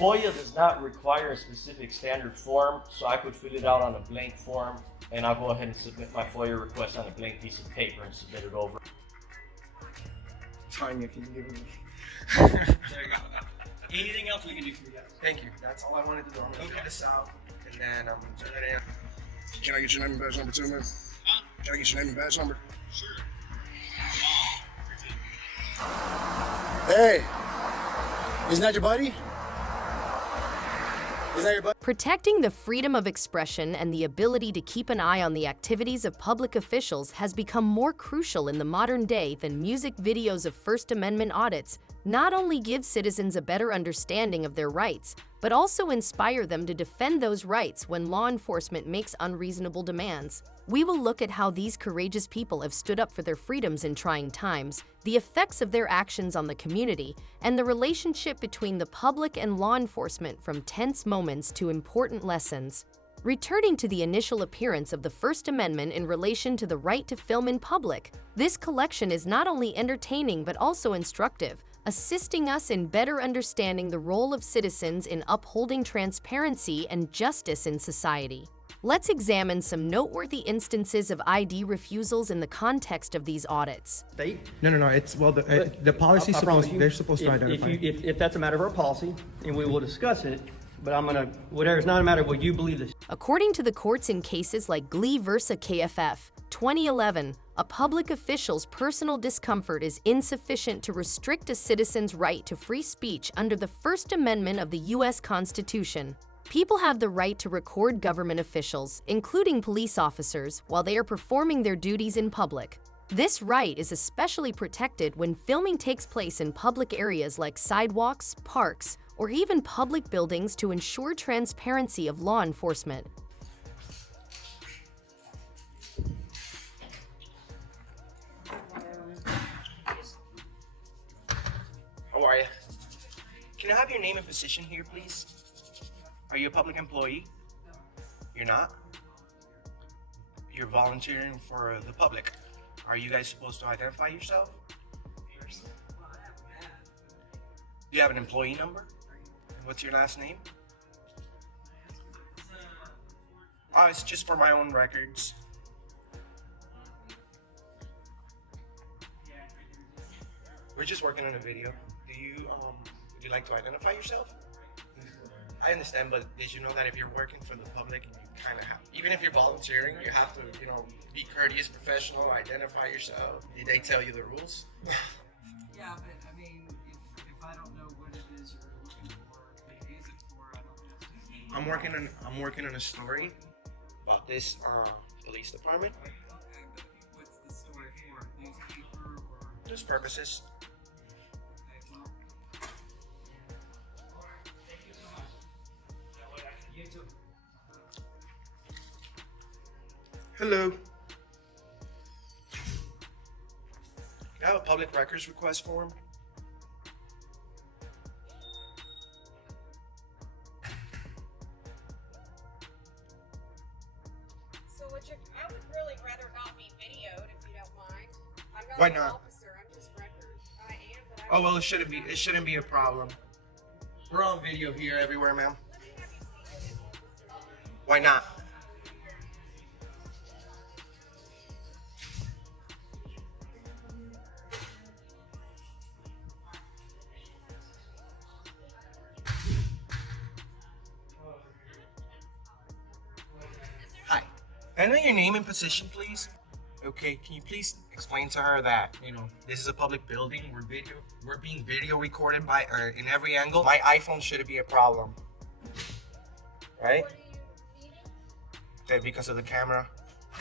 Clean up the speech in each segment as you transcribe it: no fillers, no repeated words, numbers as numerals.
FOIA does not require a specific standard form, so I could fill it out on a blank form, and I'll go ahead and submit my FOIA request on a blank piece of paper and submit it over. Time if you can give me. There you go. Anything else we can do for you guys? Thank you. That's all I wanted to do. I'm gonna fill this out and then I'm gonna turn it in. Can I get your name and badge number too, man? Huh? Can I get your name and badge number? Sure. Hey, isn't that your buddy? Is that your buddy? Protecting the freedom of expression and the ability to keep an eye on the activities of public officials has become more crucial in the modern day than music videos of First Amendment audits not only give citizens a better understanding of their rights, but also inspire them to defend those rights when law enforcement makes unreasonable demands. We will look at how these courageous people have stood up for their freedoms in trying times, the effects of their actions on the community, and the relationship between the public and law enforcement from tense moments to important lessons. Returning to the initial appearance of the First Amendment in relation to the right to film in public, this collection is not only entertaining but also instructive, assisting us in better understanding the role of citizens in upholding transparency and justice in society. Let's examine some noteworthy instances of ID refusals in the context of these audits. State? No. It's, well, the policy's I promise you, they're supposed to identify. If that's a matter of our policy, and we will discuss it, but I'm gonna, whatever, it's not a matter of what you believe this. According to the courts in cases like Glee vs. KFF, 2011, a public official's personal discomfort is insufficient to restrict a citizen's right to free speech under the First Amendment of the U.S. Constitution. People have the right to record government officials, including police officers, while they are performing their duties in public. This right is especially protected when filming takes place in public areas like sidewalks, parks, or even public buildings to ensure transparency of law enforcement. How are you? Can I have your name and position here, please? Are you a public employee? You're not? You're volunteering for the public. Are you guys supposed to identify yourself? Do you have an employee number? And what's your last name? Oh, it's just for my own records. We're just working on a video. Would you like to identify yourself? I understand, but did you know that if you're working for the public, you kind of have, even if you're volunteering, you have to, be courteous, professional, identify yourself. Did they tell you the rules? Yeah, but I mean, if I don't know what it is you're looking for, what you use it for, I don't know. I'm working on a story about this police department. Okay, but what's the story for? Newspaper or? Just purposes. Okay, well. You too. Hello. Can I have a public records request form? So I would really rather not be videoed if you don't mind. I'm not Why an not? officer, I'm just record. I am, but I Oh well, it shouldn't be a problem. We're on video here everywhere, ma'am. let me have you speak to an officer. Why not? Hi. Can I know your name and position, please? Okay, can you please explain to her that, this is a public building, we're being video recorded by in every angle. My iPhone shouldn't be a problem. Right? What are you needing? That because of the camera. So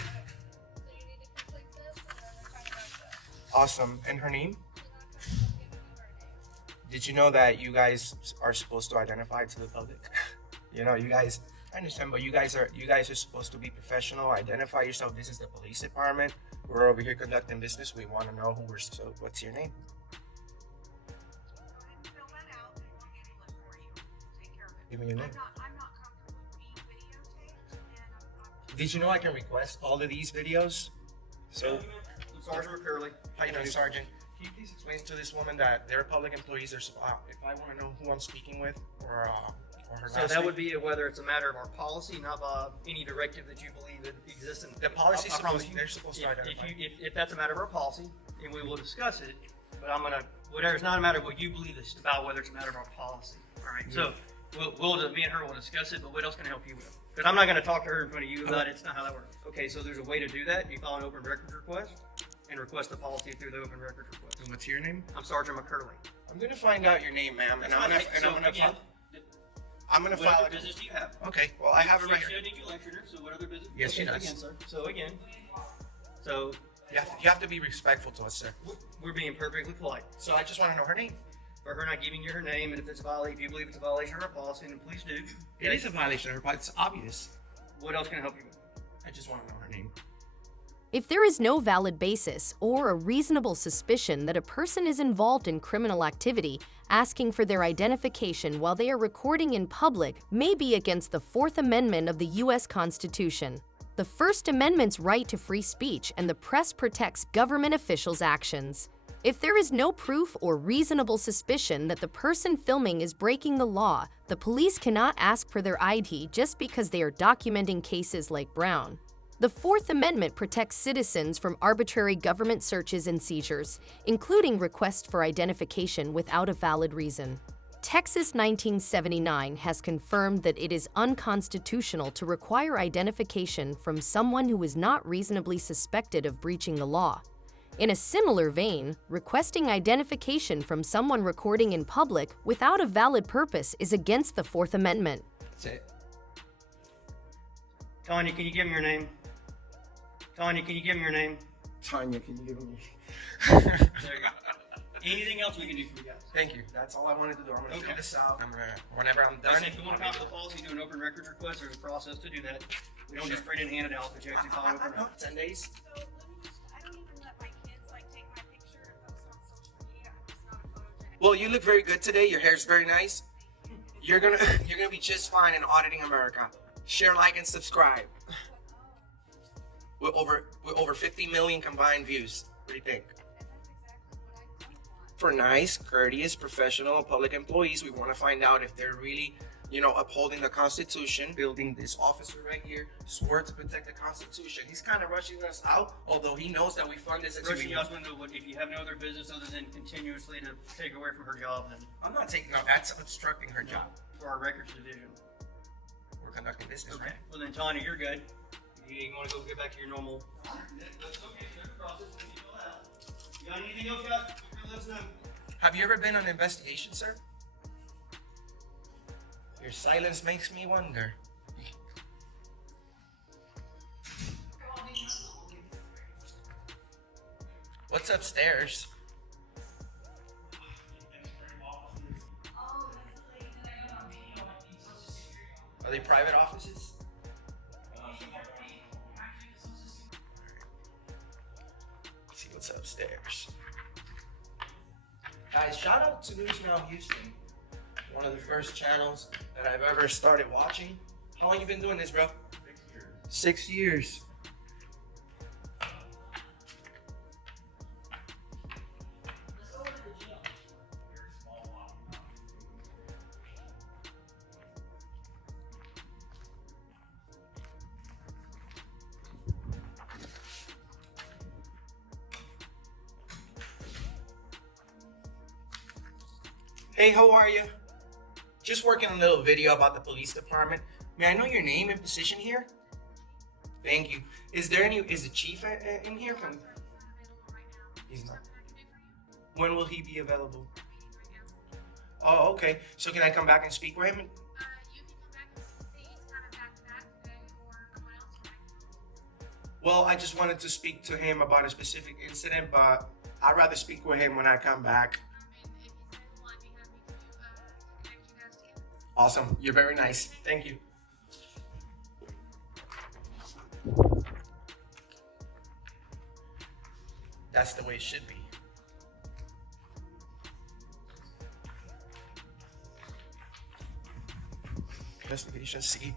you need to complete this, and then we're talking about this. Awesome. And her name? You're not comfortable giving me her name. Did you know that you guys are supposed to identify to the public? You guys, I understand, but you guys are supposed to be professional, identify yourself. This is the police department. We're over here conducting business. We want to know so what's your name? Go ahead and fill that out, and we'll handle it for you. Take care of it. Give me your name. I'm not comfortable with being videotaped, and I'm Did you know I can request all of these videos? So, Sergeant Curley, how you doing, Sergeant? Can you please explain to this woman that they're public employees? If I want to know who I'm speaking with, or her So last that name? would be whether it's a matter of our policy, not any directive that you believe that exists in. The policy's I promise supposed- you, they're supposed to identify. If that's a matter of our policy, and we will discuss it, but whatever, it's not a matter of what you believe, it's about whether it's a matter of our policy, all right? So, me and her will discuss it, but what else can I help you with? Because I'm not gonna talk to her in front of you about it, it's not how that works. Okay, so there's a way to do that, you file an open records request, and request the policy through the open records request. And what's your name? I'm Sergeant McCurley. I'm gonna find out your name, ma'am, and I'm gonna What file. other business do you have? Okay, well, I have it right She here. need you lectured her, so what other business? Yes, she does. Again, sir. So again, so You have to be respectful to us, sir. we're being perfectly polite. So I just want to know her name. For her not giving you her name, and if it's a violation, if you believe it's a violation of our policy, then please do. It is a violation of her policy. It's obvious. What else can I help you with? I just want to know her name. If there is no valid basis or a reasonable suspicion that a person is involved in criminal activity, asking for their identification while they are recording in public may be against the Fourth Amendment of the U.S. Constitution. The First Amendment's right to free speech and the press protects government officials' actions. If there is no proof or reasonable suspicion that the person filming is breaking the law, the police cannot ask for their ID just because they are documenting cases like Brown. The Fourth Amendment protects citizens from arbitrary government searches and seizures, including requests for identification without a valid reason. Texas 1979 has confirmed that it is unconstitutional to require identification from someone who is not reasonably suspected of breaching the law. In a similar vein, requesting identification from someone recording in public without a valid purpose is against the Fourth Amendment. That's it. Tanya, can you give me your name? Tanya, can you give me your name? Tanya, can you give me? There you go. Anything else we can do for you guys? Thank you. That's all I wanted to do. I'm gonna Okay. fill this out. Whenever I'm done. Listen, if you want to copy the policy, do an open records request. There's a process to do that. We don't just print it and hand it out, but you actually file open records. 10 days. So let me just, I don't even let my kids like take my picture and post on social media. I'm just not a photogenic. Well, you look very good today. Your hair's very nice. You're gonna be just fine in auditing America. Share, like, and subscribe. With over 50 million combined views. What do you think? For nice, courteous, professional public employees, we want to find out if they're really, upholding the Constitution. Building this officer right here swore to protect the Constitution. He's kind of rushing us out, although he knows that we fund this. Rushing us window, if you have no other business other than continuously to take away from her job, then I'm not taking. No, that's obstructing her job. for our records division. We're conducting business, Okay. right? Well then, Tanya, you're good. You want to go get back to your normal. That's okay. There's a process that you fill out. You got anything else, guys? Let us know. Have you ever been on an investigation, sir? Your silence makes me wonder. What's upstairs? Are they private offices? Let's see what's upstairs. Guys, shout out to News Now Houston. One of the first channels that I've ever started watching. How long you been doing this, bro? 6 years. 6 years. Hey, how are you? Just working on a little video about the police department. May I know your name and position here? Thank you. Is the chief in here? He's not. When will he be available? Oh, okay. So can I come back and speak with him? You can come back and see kind of back to back today, or someone else might. Well, I just wanted to speak to him about a specific incident, but I'd rather speak with him when I come back. If he's available, I'd be happy to connect you guys together. Awesome. You're very nice. Thank you. That's the way it should be. Investigation, see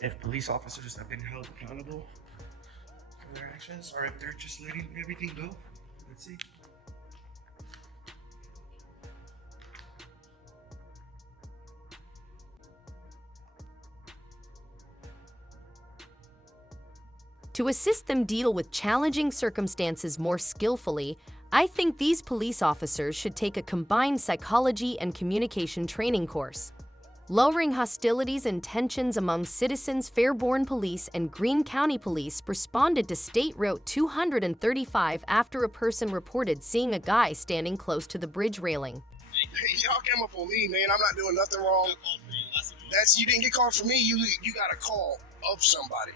if police officers have been held accountable for their actions or if they're just letting everything go. Let's see. To assist them deal with challenging circumstances more skillfully, I think these police officers should take a combined psychology and communication training course. Lowering hostilities and tensions among citizens, Fairborn Police and Greene County Police responded to State Route 235 after a person reported seeing a guy standing close to the bridge railing. Y'all came up on me, man. I'm not doing nothing wrong. You didn't get called for me. You got a call of somebody.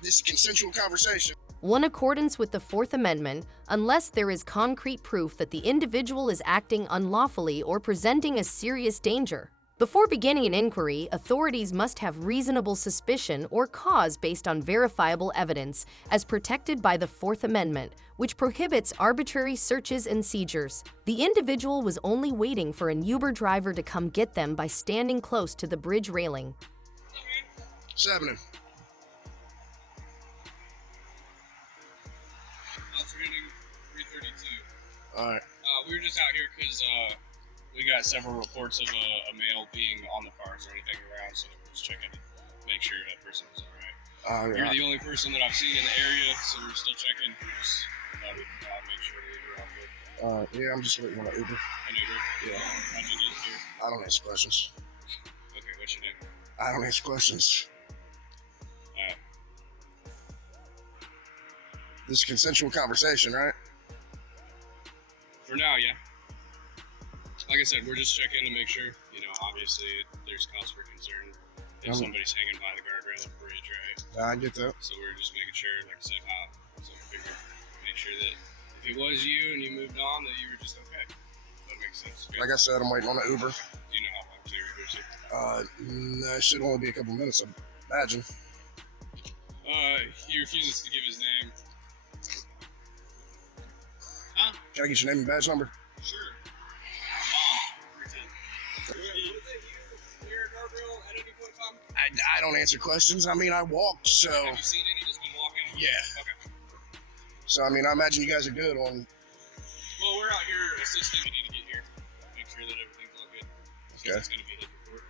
This is consensual conversation. In accordance with the Fourth Amendment, unless there is concrete proof that the individual is acting unlawfully or presenting a serious danger. Before beginning an inquiry, authorities must have reasonable suspicion or cause based on verifiable evidence, as protected by the Fourth Amendment, which prohibits arbitrary searches and seizures. The individual was only waiting for an Uber driver to come get them by standing close to the bridge railing. What's happening? Alternating 332. All right. We were just out here because we got several reports of a male being on the cars or anything around, so we're just checking to make sure that person was all right. You're the only person that I've seen in the area, so we're still checking. Just we can make sure that you're all good. Yeah, I'm just waiting on an Uber. An Uber? Yeah. How'd you get here? I don't answer questions. Okay, what's your name? I don't answer questions. Alright. This is a consensual conversation, right? For now, yeah. Like I said, we're just checking to make sure, obviously there's cause for concern if somebody's hanging by the guardrail of the bridge, right? I get that. So we're just making sure, like I said, so we figure, make sure that if it was you and you moved on, that you were just okay. That makes sense. Like I said, I'm waiting on an Uber. Do you know how long to your Uber's here? No, it should only be a couple minutes, I imagine. He refuses to give his name. Can I get your name and badge number? Sure. I don't answer questions. I mean, I walked, so. Have you seen any that's been walking? Yeah. Okay. So, I mean, I imagine you guys are good on. Well, we're out here assisting. We need to get here. Make sure that everything's all good. Okay. It's going to be his report.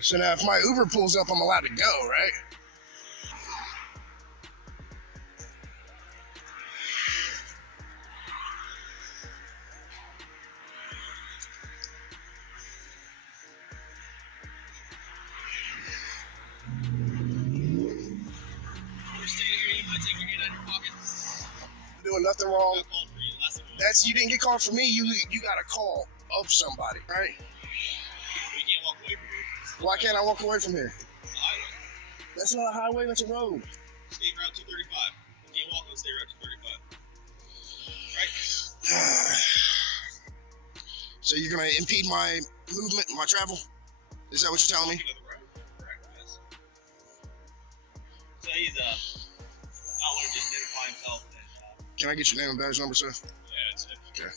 So now, if my Uber pulls up, I'm allowed to go, right? Doing nothing wrong. You didn't get called for me. You got a call of somebody, right? We can't walk away from here. Why can't I walk away from here? That's not a highway. That's a road. State Route 235. We can't walk on State Route 235. Right? So you're gonna impede my movement, my travel? Is that what you're telling me? Correct. Yes. So he's not wanting to identify himself. Can I get your name and badge number, sir? Yeah, that's it. Okay.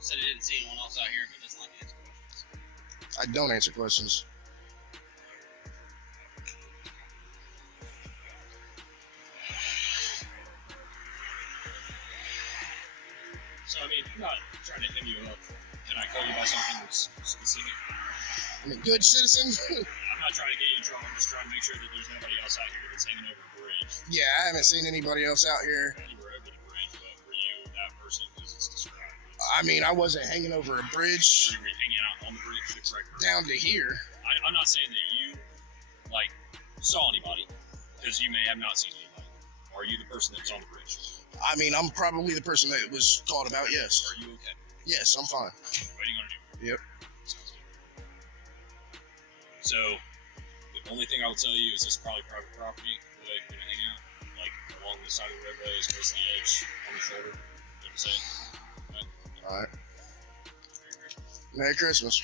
Said he didn't see anyone else out here, but doesn't like to answer questions. I don't answer questions. So, I mean, I'm not trying to hit you up. Can I call you by something that's specific? I'm a good citizen. I'm not trying to get you in trouble. I'm just trying to make sure that there's nobody else out here that's hanging over the bridge. Yeah, I haven't seen anybody else out here. You were over the bridge, but were you that person who's it's described? I mean, I wasn't hanging over a bridge. You were hanging out on the bridge, right? Down to here. I'm not saying that you, saw anybody, because you may have not seen anybody. Are you the person that was on the bridge? I mean, I'm probably the person that was called about, yes. Are you okay? Yes, I'm fine. Waiting on you. Yep. Sounds good. So, the only thing I will tell you is this is probably private property where they're going to hang out, along the side of the roadway, as close to the edge, on the shoulder. You know what I'm saying? All right. Merry Christmas.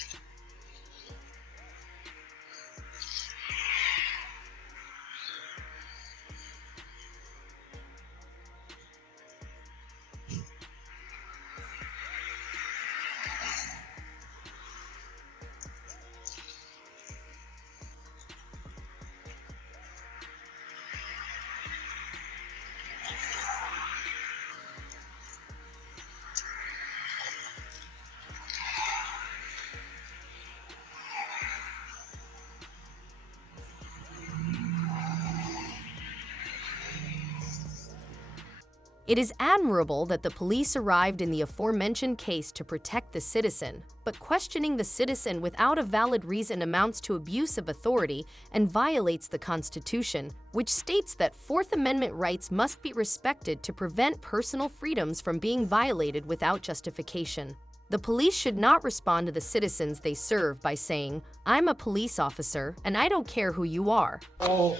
It is admirable that the police arrived in the aforementioned case to protect the citizen, but questioning the citizen without a valid reason amounts to abuse of authority and violates the Constitution, which states that Fourth Amendment rights must be respected to prevent personal freedoms from being violated without justification. The police should not respond to the citizens they serve by saying, "I'm a police officer, and I don't care who you are." Oh,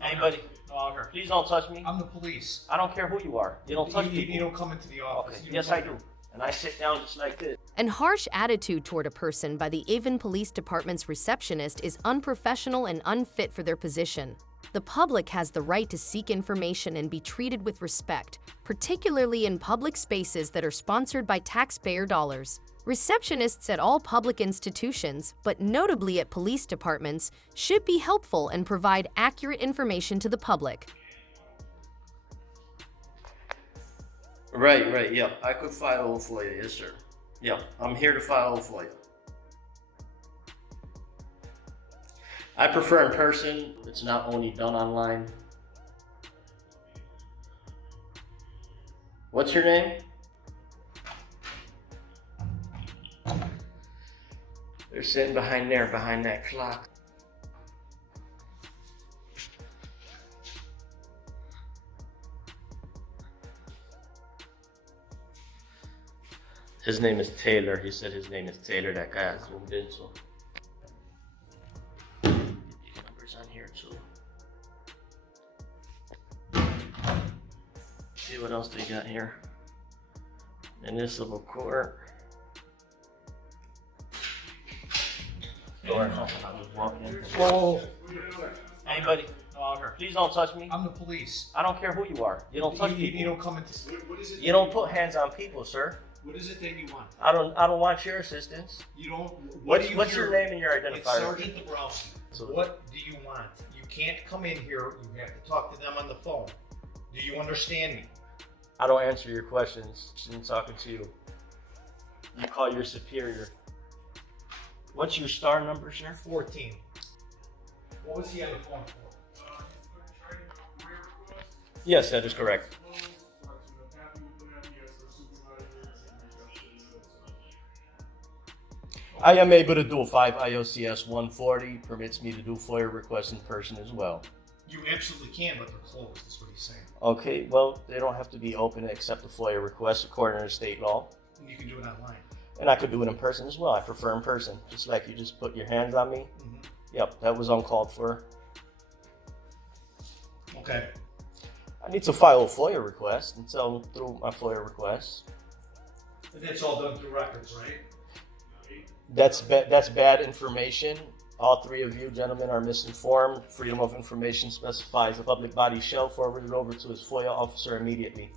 hey buddy, please don't touch me. I'm the police. I don't care who you are. You don't touch people. You don't come into the office. Okay. Yes, I do. And I sit down just like this. An harsh attitude toward a person by the Avon Police Department's receptionist is unprofessional and unfit for their position. The public has the right to seek information and be treated with respect, particularly in public spaces that are sponsored by taxpayer dollars. Receptionists at all public institutions, but notably at police departments, should be helpful and provide accurate information to the public. Right, yeah. I could file a FOIA, yes sir. Yeah, I'm here to file a FOIA. I prefer in person. It's not only done online. What's your name? They're sitting behind there, behind that clock. His name is Taylor. He said his name is Taylor. That guy has zoomed in, so. Numbers on here too. See what else they got here. Municipal court. Door. I was walking in. Whoa. Hey buddy. Please don't touch me. I'm the police. I don't care who you are. You don't touch people. You don't come into. What is it? You don't put hands on people, sir. What is it that you want? I don't want your assistance. You don't. What's your name and your identifier? It's Sergeant Dabrowski. What do you want? You can't come in here. You have to talk to them on the phone. Do you understand me? I don't answer your questions. I'm talking to you. You call your superior. What's your star number, sir? 14. What was he on the phone for? Yes, that is correct. I am able to do a 5 IOCS 140, permits me to do FOIA requests in person as well. You absolutely can, but they're closed, that's what he's saying. Okay, well, they don't have to be open to accept a FOIA request according to state law. And you can do it online. And I could do it in person as well. I prefer in person, just like you just put your hands on me. Mm-hmm. Yep, that was uncalled for. Okay. I need to file a FOIA request and tell them through my FOIA request. And that's all done through records, right? That's bad information. All three of you gentlemen are misinformed. Freedom of information specifies the public body shall forward it over to his FOIA officer immediately.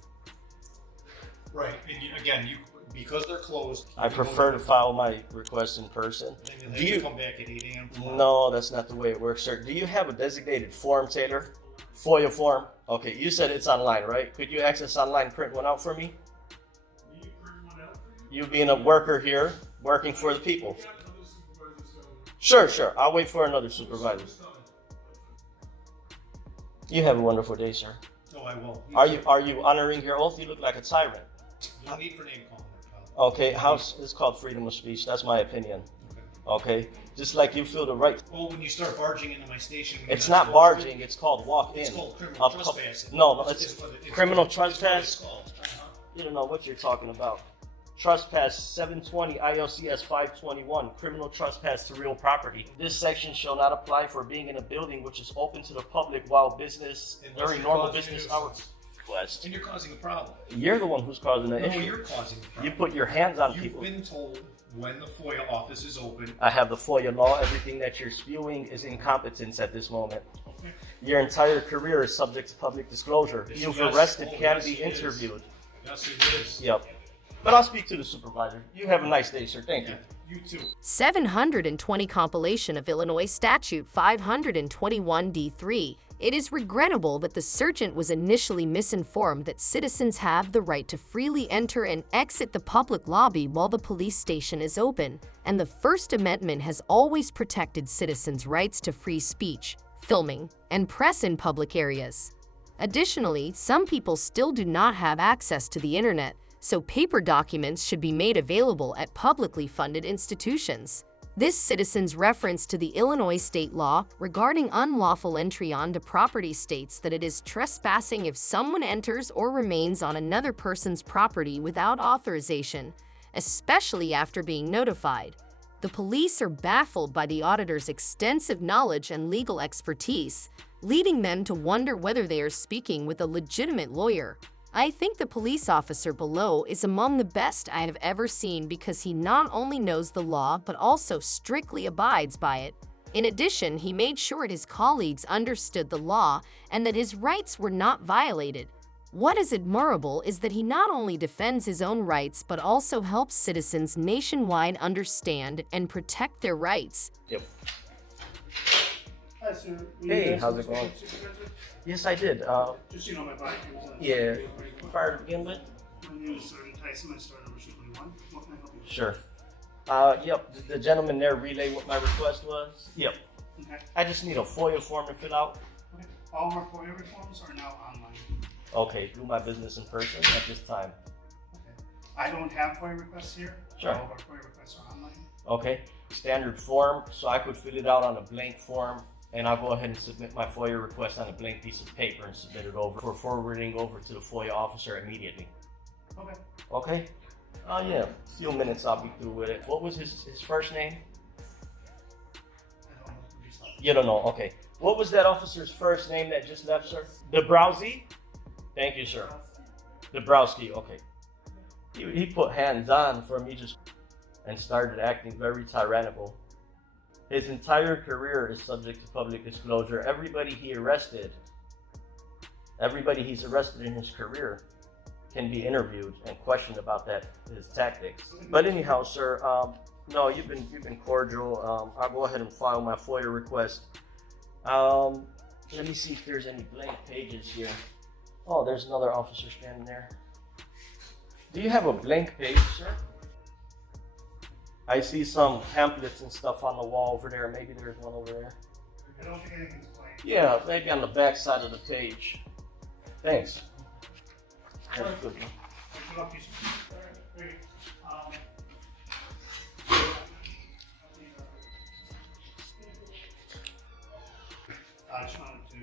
Right, and because they're closed. I prefer to file my request in person. Do you come back at 8 a.m. No, that's not the way it works, sir. Do you have a designated form, Taylor? FOIA form? Okay, you said it's online, right? Could you access online, print one out for me? You being a worker here, working for the people. Sure. I'll wait for another supervisor. You have a wonderful day, sir. No, I won't. Are you honoring your oath? You look like a tyrant. No need for name calling. Okay, it's called freedom of speech. That's my opinion. Okay, just like you feel the right. Well, when you start barging into my station, it's not barging. It's called walk in. It's called criminal trespass. No, it's criminal trespass. You don't know what you're talking about. Trespass 720 ILCS 521, criminal trespass to real property. This section shall not apply for being in a building which is open to the public while business during normal business hours. And you're causing a problem. You're the one who's causing the issue. No, you're causing the problem. You put your hands on people. You've been told when the FOIA office is open. I have the FOIA law. Everything that you're spewing is incompetence at this moment. Okay. Your entire career is subject to public disclosure. You've arrested, can be interviewed. Yes, it is. Yep. But I'll speak to the supervisor. You have a nice day, sir. Thank you. You too. 720 compilation of Illinois Statute 521D3. It is regrettable that the sergeant was initially misinformed that citizens have the right to freely enter and exit the public lobby while the police station is open, and the First Amendment has always protected citizens' rights to free speech, filming, and press in public areas. Additionally, some people still do not have access to the internet, so paper documents should be made available at publicly funded institutions. This citizen's reference to the Illinois state law regarding unlawful entry onto property states that it is trespassing if someone enters or remains on another person's property without authorization, especially after being notified. The police are baffled by the auditor's extensive knowledge and legal expertise, leading them to wonder whether they are speaking with a legitimate lawyer. I think the police officer below is among the best I have ever seen because he not only knows the law but also strictly abides by it. In addition, he made sure his colleagues understood the law and that his rights were not violated. What is admirable is that he not only defends his own rights but also helps citizens nationwide understand and protect their rights. Yep. Hi, sir. Hey, how's it going? Yes, I did. Just so you know, my body comes on. Yeah. Fire to begin with? My name is Sergeant Tyson. My star number is 221. What can I help you with? Sure. Yep. The gentleman there relayed what my request was. Yep. Okay. I just need a FOIA form to fill out. Okay. All of our FOIA reforms are now online. Okay. Do my business in person at this time. Okay. I don't have FOIA requests here. Sure. All of our FOIA requests are online. Okay. Standard form, so I could fill it out on a blank form, and I'll go ahead and submit my FOIA request on a blank piece of paper and submit it over for forwarding over to the FOIA officer immediately. Okay. Okay? Yeah. A few minutes, I'll be through with it. What was his first name? I don't know. Please let me- You don't know. Okay. What was that officer's first name that just left, sir? Dabrowski? Thank you, sir. Dabrowski. Okay. He put hands on for me just and started acting very tyrannical. His entire career is subject to public disclosure. Everybody he's arrested in his career can be interviewed and questioned about his tactics. But anyhow, sir, no, you've been cordial. I'll go ahead and file my FOIA request. Let me see if there's any blank pages here. Oh, there's another officer standing there. Do you have a blank page, sir? I see some pamphlets and stuff on the wall over there. Maybe there's one over there. I don't think anything's blank. Yeah, maybe on the back side of the page. Thanks. That's a good one. I can help you. All right, great. I just wanted to.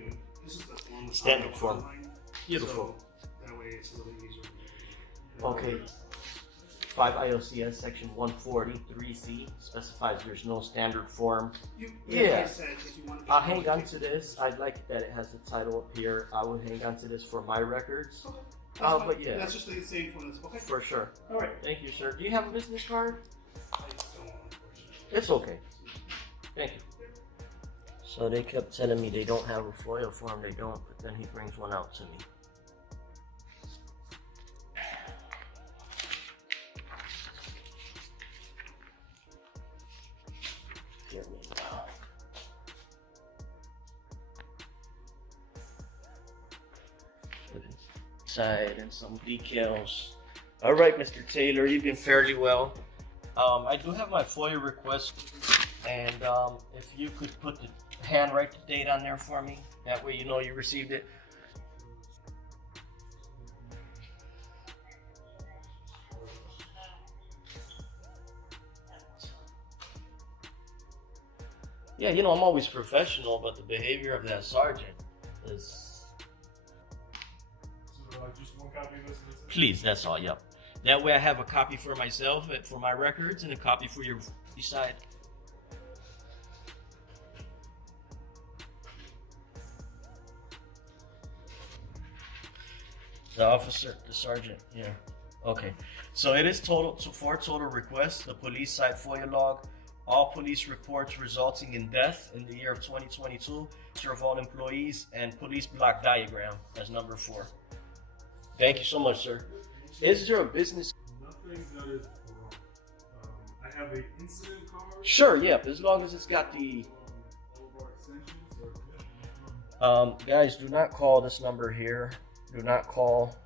This is the form. that's Standard form. online, Beautiful. So that way it's a little easier. Okay. 5 ILCS section 143C specifies there's no standard form. Like Yeah. I said, if you want to I'll hang on to this. I'd like that it has the title up here. I will hang on to this for my records. Okay. That's But fine. yeah. That's just the same form. That's okay. For sure. All right. Thank you, sir. Do you have a business card? I just don't want to. It's okay. Thank you. So they kept telling me they don't have a FOIA form. They don't, but then he brings one out to me. Give me side and some decals. All right, Mr. Taylor, you've been fairly well. I do have my FOIA request, and if you could put the handwrite the date on there for me, that way you know you received it. Yeah, you know, I'm always professional, but the behavior of that sergeant is... Just one copy of this. Please, that's all, yep. That way I have a copy for myself, for my records, and a copy for your side. The officer, the sergeant, yeah. Okay, so it is four total requests. The police side FOIA log, all police reports resulting in death in the year of 2022, register of all employees, and police block diagram as number 4. Thank you so much, sir. Is there a business? Nothing that is wrong. I have an incident card. Sure, yeah, as long as it's got the... All of our extensions. guys, do not call this number here. Do not call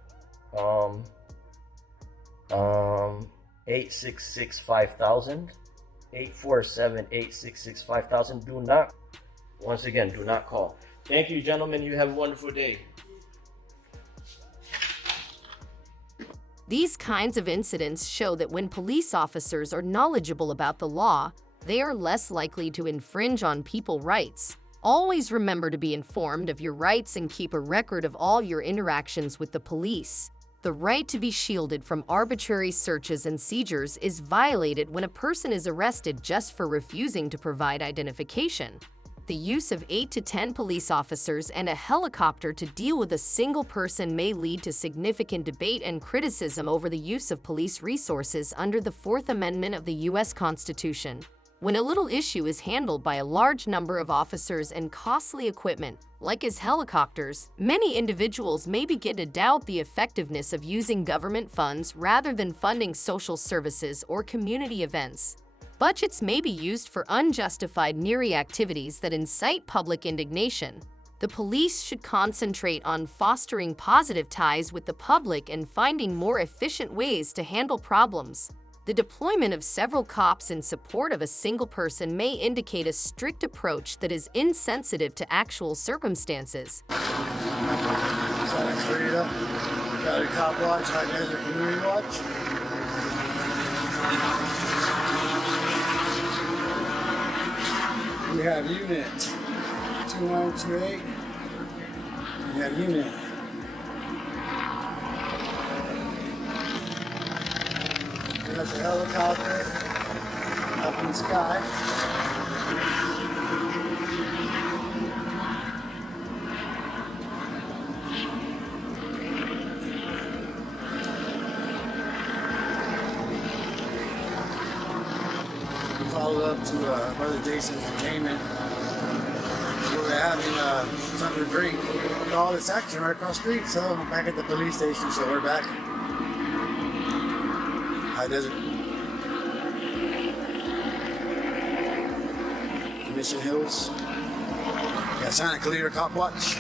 866-5000, 847-866-5000. Do not, once again, do not call. Thank you, gentlemen. You have a wonderful day. These kinds of incidents show that when police officers are knowledgeable about the law, they are less likely to infringe on people's rights. Always remember to be informed of your rights and keep a record of all your interactions with the police. The right to be shielded from arbitrary searches and seizures is violated when a person is arrested just for refusing to provide identification. The use of 8 to 10 police officers and a helicopter to deal with a single person may lead to significant debate and criticism over the use of police resources under the Fourth Amendment of the U.S. Constitution. When a little issue is handled by a large number of officers and costly equipment, like as helicopters, many individuals may begin to doubt the effectiveness of using government funds rather than funding social services or community events. Budgets may be used for unjustified NERI activities that incite public indignation. The police should concentrate on fostering positive ties with the public and finding more efficient ways to handle problems. The deployment of several cops in support of a single person may indicate a strict approach that is insensitive to actual circumstances. Santa Clarita, got a cop watch, High Desert Community Watch. We have unit 2928. We have unit. There's a helicopter up in the sky. We followed up to Brother Jason's entertainment. Where we're having something to drink. All this action right across the street. So I'm back at the police station, so we're back. High Desert. Mission Hills. Got Santa Clarita Cop Watch.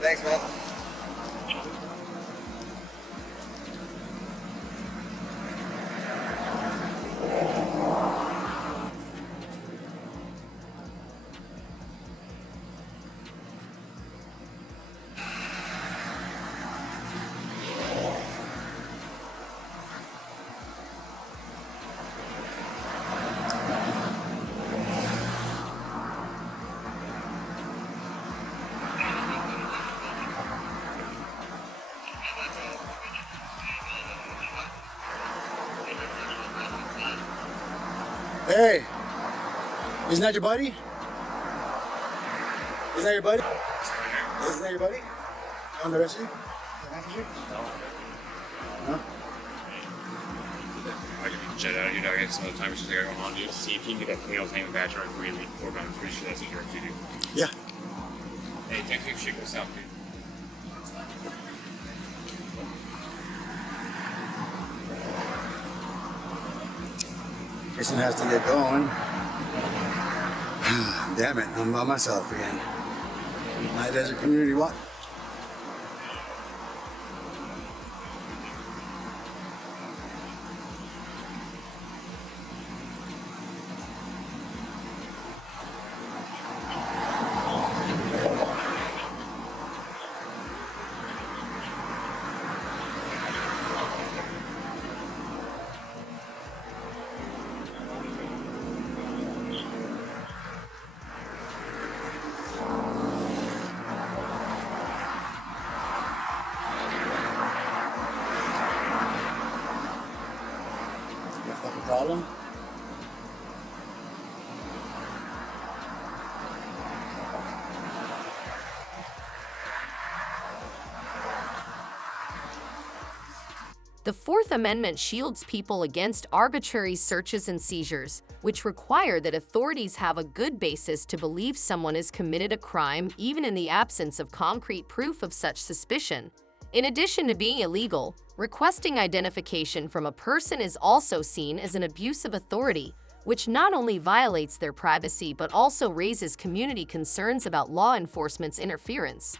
Thanks, man. Hey, isn't that your buddy? Isn't that your buddy? Isn't that your buddy? On the rest of you? No? I can jet out of here, get some other time, which is going on, dude. See if you can get that Camille's name badge right for you, report, I'm pretty sure that's what you're up to do. Yeah. Hey, thanks for shaking us out, dude. Person has to get going. Damn it, I'm by myself again. High Desert Community Watch. Problem? The Fourth Amendment shields people against arbitrary searches and seizures, which require that authorities have a good basis to believe someone has committed a crime even in the absence of concrete proof of such suspicion. In addition to being illegal, requesting identification from a person is also seen as an abuse of authority, which not only violates their privacy but also raises community concerns about law enforcement's interference.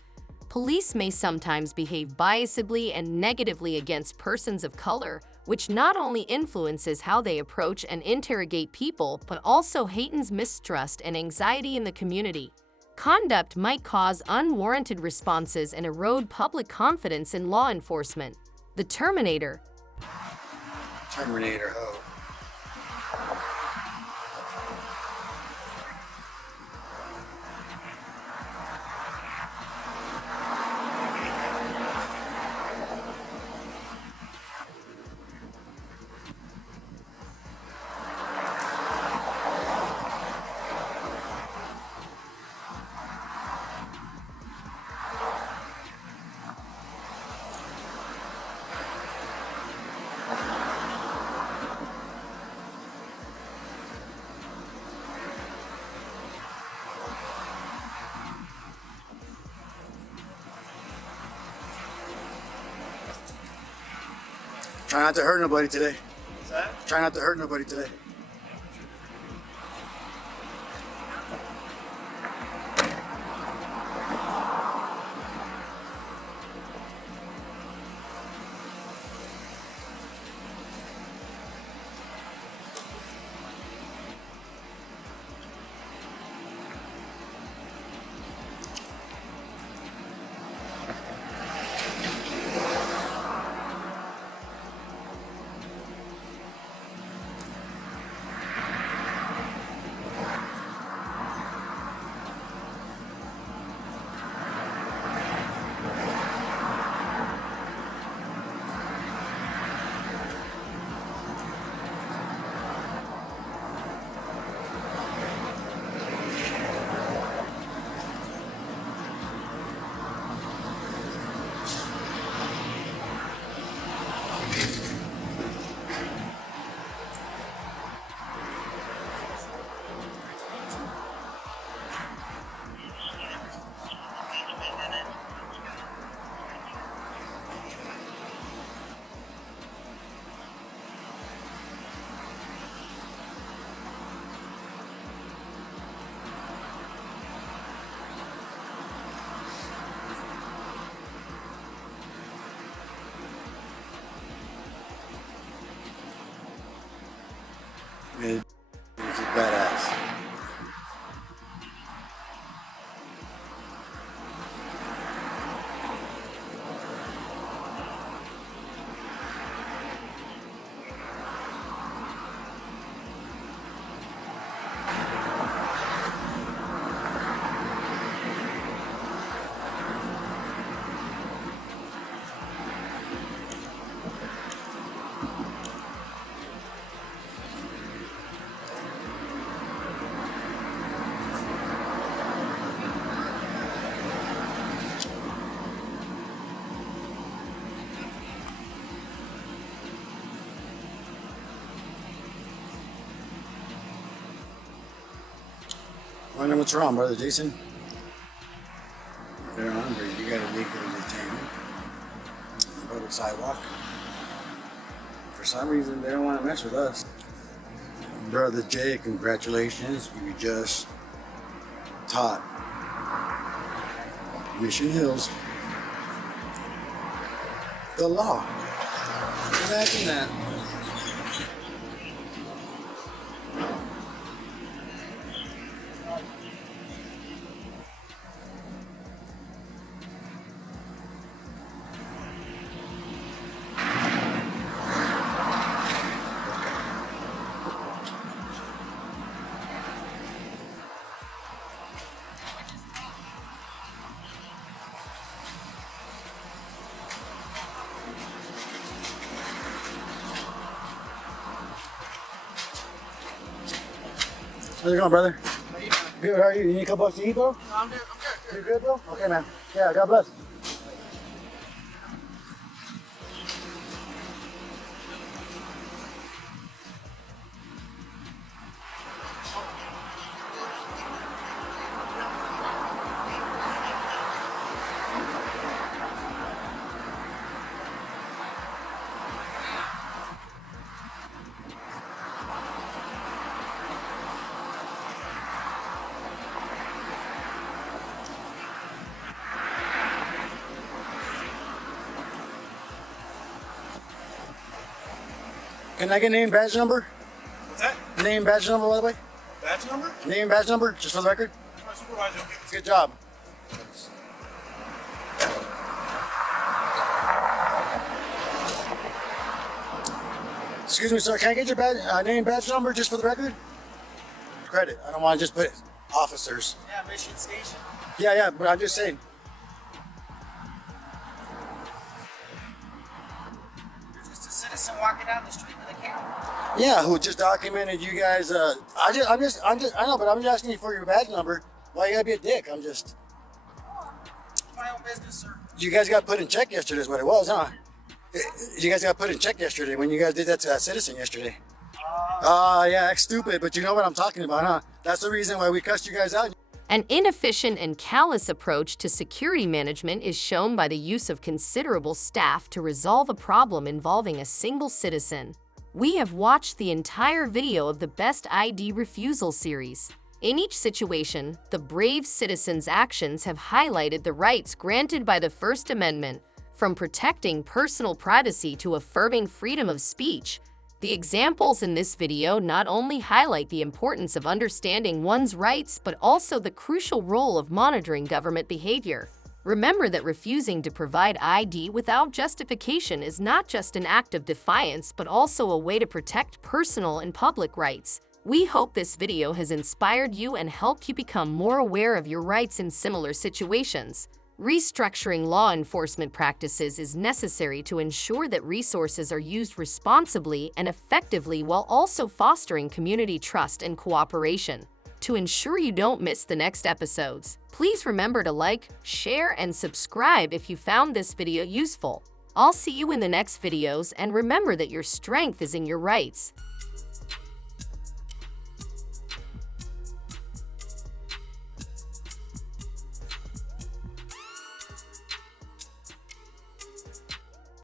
Police may sometimes behave biasedly and negatively against persons of color, which not only influences how they approach and interrogate people but also heightens mistrust and anxiety in the community. Conduct might cause unwarranted responses and erode public confidence in law enforcement. The Terminator. Terminator, ho. Try not to hurt nobody today. What's that? Try not to hurt nobody today. It's badass. Wonder what's wrong, brother Jason? If they're hungry, you gotta legally detain them on the public sidewalk. For some reason, they don't want to mess with us. Brother Jay, congratulations. You just taught Mission Hills the law. Imagine that. How's it going, brother? Good, how are you? You need a couple bucks to eat, bro? No, I'm good. You good, bro? Okay, man. Yeah, God bless. Can I get name, badge number? What's that? Name, badge number, by the way? Badge number? Name, badge number, just for the record. My supervisor. Good job. Excuse me, sir. Can I get your badge, name, badge number, just for the record? Credit. I don't want to just put officers. Yeah, Mission Station. Yeah, but I'm just saying. You're just a citizen walking down the street with a camera. Yeah, who just documented you guys? I know, but I'm just asking you for your badge number. Why you gotta be a dick? It's my own business, sir. You guys got put in check yesterday, is what it was, huh? You guys got put in check yesterday when you guys did that to that citizen yesterday. Yeah, that's stupid, but you know what I'm talking about, huh? That's the reason why we cussed you guys out. An inefficient and callous approach to security management is shown by the use of considerable staff to resolve a problem involving a single citizen. We have watched the entire video of the Best ID Refusal series. In each situation, the brave citizens' actions have highlighted the rights granted by the First Amendment, from protecting personal privacy to affirming freedom of speech. The examples in this video not only highlight the importance of understanding one's rights, but also the crucial role of monitoring government behavior. Remember that refusing to provide ID without justification is not just an act of defiance, but also a way to protect personal and public rights. We hope this video has inspired you and helped you become more aware of your rights in similar situations. Restructuring law enforcement practices is necessary to ensure that resources are used responsibly and effectively while also fostering community trust and cooperation. To ensure you don't miss the next episodes, please remember to like, share, and subscribe if you found this video useful. I'll see you in the next videos, and remember that your strength is in your rights.